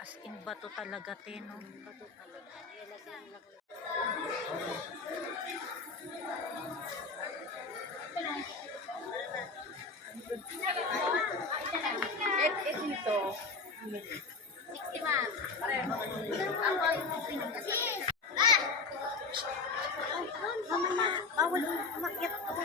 As in bato talaga te. Bato talaga. Et, et ito. 60 ma'am. Pareho. Mama na, bawal umakyat ako.